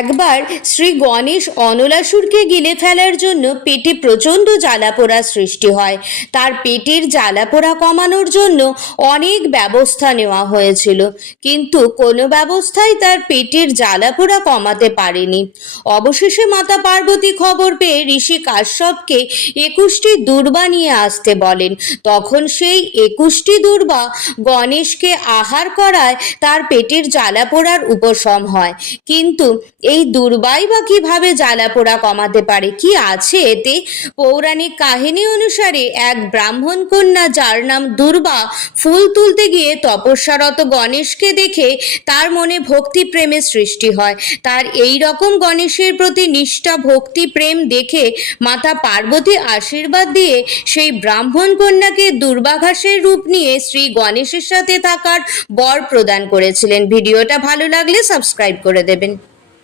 একবার শ্রী গণেশ অনলাসুরকে গিলে ফেলার জন্য পেটে প্রচণ্ড জ্বালাপোড়া সৃষ্টি হয়। তার পেটের জ্বালাপোড়া কমানোর জন্য অনেক ব্যবস্থা নেওয়া হয়েছিল, কিন্তু কোনো ব্যবস্থাই তার পেটের জ্বালাপোড়া কমাতে পারেনি। অবশেষে মাতা পার্বতী খবর পেয়ে ঋষি কাশ্যপকে 21টি দুর্বা নিয়ে আসতে বলেন। তখন সেই 21টি দুর্বা গণেশকে আহার করায় তার পেটের জ্বালাপোড়ার উপশম হয়। কিন্তু এই দুর্বাই বা কিভাবে জ্বালাপোড়া কমাতে পারে, কি আছে এতে? পৌরাণিক কাহিনী অনুসারে এক ব্রাহ্মণ কন্যা, যার নাম দুর্বা, ফুল তুলতে গিয়ে তপস্যারত গণেশকে দেখে তার মনে ভক্তি প্রেমের সৃষ্টি হয়। তার এই রকম গণেশের প্রতি নিষ্ঠা, ভক্তি, প্রেম দেখে মাতা পার্বতী আশীর্বাদ দিয়ে সেই ব্রাহ্মণ কন্যাকে দুর্বাঘাসের রূপ নিয়ে শ্রী গণেশের সাথে থাকার বর প্রদান করেছিলেন। ভিডিওটা ভালো লাগলে সাবস্ক্রাইব করে দেবেন।